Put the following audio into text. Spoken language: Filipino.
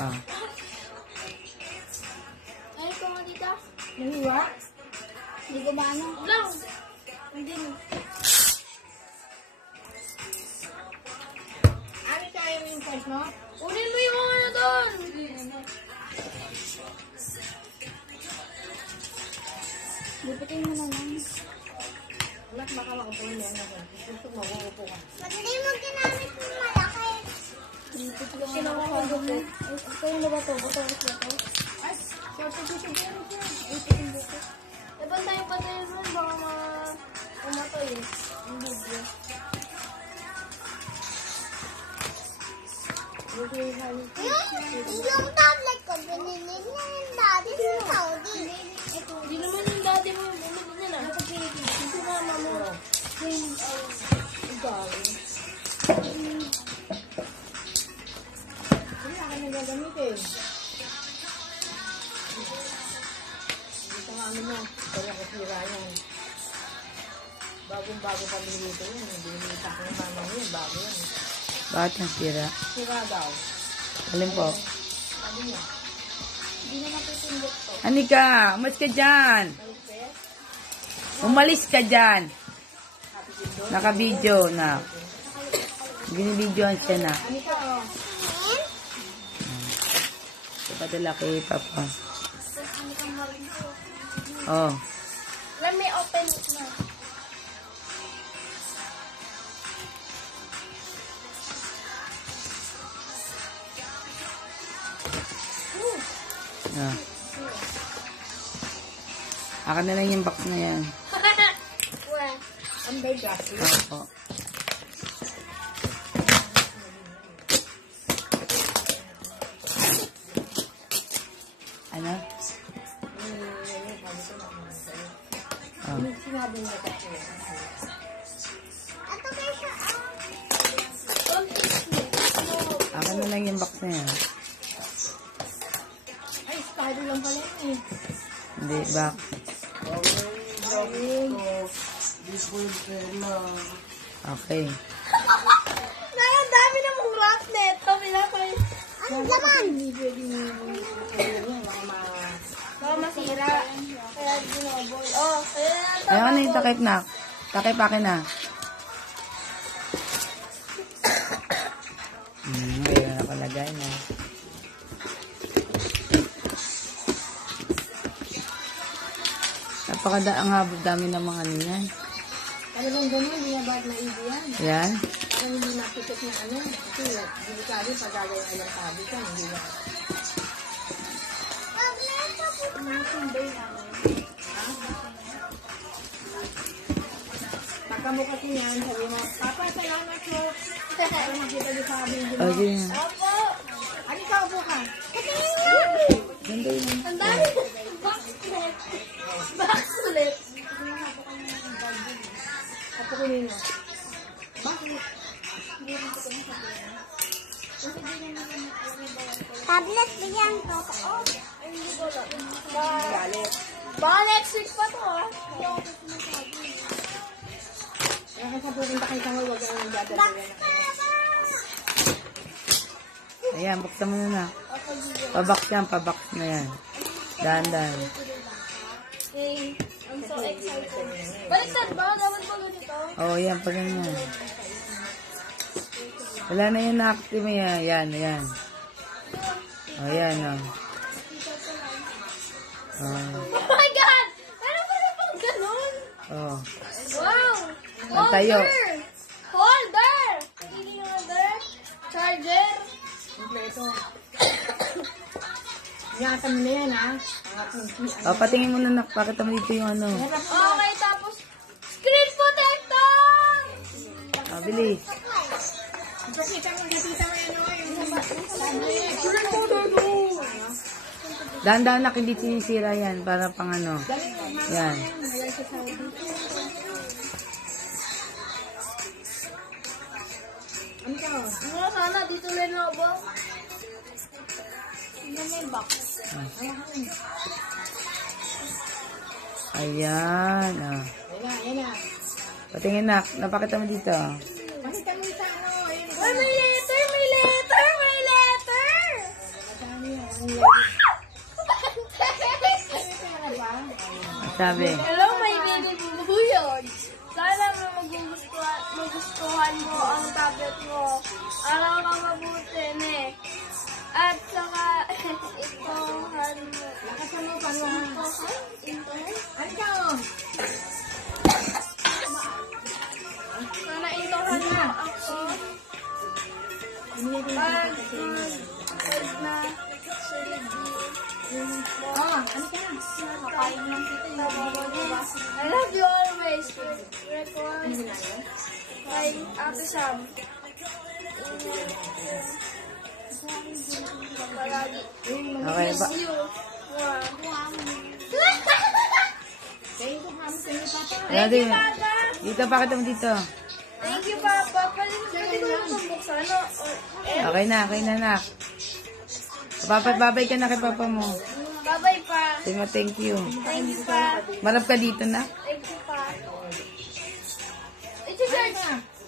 Ah. Ay, ko nga dito. Nahiwa? Hindi ko ba ano? Lang! Hindi mo. Ano kaya mo yung size mo? Unin mo yung ano doon! Lipitin mo na lang. Anak, baka makupuan yan ako. Gusto mo, makupo ka. Madali mo ginamit yung malaki. Lipit lang Kinuha ko ako. doon. Kayo na ba ito? Bato ko ito? Ay, short ito siguro siya. Lipitin mo ito. Dapat tayo patayin mo. Baka umatay eh. Ang video. Yung tablet ko, binili niya yung daddy sa Saudi. Hindi naman yung daddy mo. Bumili niya na. Ito mama mo. Hindi ako nagagamitin. Dito nga ano mo, kaya ko sira yan. Bagong-bago pa binilito yun. Binilita ko ng mama mo yun, bago yan. Bakit nasira? Sira daw. Alin po? Sabi niya. Hindi na matutundok to. Anika, umalis ka dyan. Umalis ka dyan. Naka-video na. Binibidyoan siya na. Anika, oh. Padala kay Papa. Oh. Let me open it na. Ah. Akin na lang yung box na yan. Where? Under glass. Opo. Ano? Oh. Sinabi niya kasi. Ito kayo siya, Akin na lang yung box na yan. Ay, Spidey lang pala yun eh. Hindi, box. Okay. Ang dami na mong wrap neto. Pinapay. Anong laman? Baka masira. Kaya ginaboy. Oh, kaya na Ayaw ka na yung takip na. Takip akin na. Kaya nakalagay na. Ang dami ng mga ano yan. Talagang ganun, hindi na ba't maigi yan? Yan. Parang hindi napitot na ano. Kasi delikado pag gagawin ay ang sabi ka, hindi na. Pagkamukat niyan, sabi mo, Papa, salamat po. Para makita niyo sa amin. Okay. Opo. Ano ka, upo ka? Ganda yun. Ang dami. Backslip. Backslip. Apo ko nino. Bakit? Tablet ba yan? Oo. Galit. Baka next week pa to ah. Kaya kasi pupunta kayo sa huwag ang dadalhin. Ayan, buksan mo na. Pabox yan, pabox na yan. Dahan-dahan. Okay. I'm so excited. Baliktad ba? Dapat ba ganito? Oh, yan, pag ganyan. Wala na yun na-active mo yan. Yan, yan. Oh, yan, oh. Oh, Oh my God! Ano ba na pang ganun? oh. Wow! Ang tayo. Holder! Hindi yung holder? Charger? Kompleto. Ingatan mo na yan, ha? Oh, patingin mo na, nak. Pakita mo dito yung ano. Okay, tapos screen protector! Ah, bilis. Nakita mo yan, Dahan-dahan na, hindi sinisira yan. Para pang ano. Yan. Ano ka? Ano, sana dito rin ako. Tingnan mo yung box. Ayan. Ah. Yan na. Patingin, nak. Napakita mo dito. Pakita mo sa ano, ayun. Ay, may letter! May letter! May letter! Sabi. Hello, my baby bubuyog. Sana magustuhan mo ang tablet mo. Araw ka mabuti, ne. At saka, itohan mo. Lakasan mo, paruhan. Itohan? Ano ka, oh? Sana itohan mo ako. Pag na Oh, ano ka? I love you always. Record by Ate Sam. Palagi. Okay ba? Miss you. Thank you, Ham. Thank you, Papa. Thank you, Papa. Dito, pakita mo dito. Thank you, Papa. Pwede ko lang pambuksan, no? Okay na, nak. Babay ka na kay papa mo. Bye-bye, pa. Say mo thank you. Thank you, pa. Marap ka dito na. Thank you, pa. Ito, George.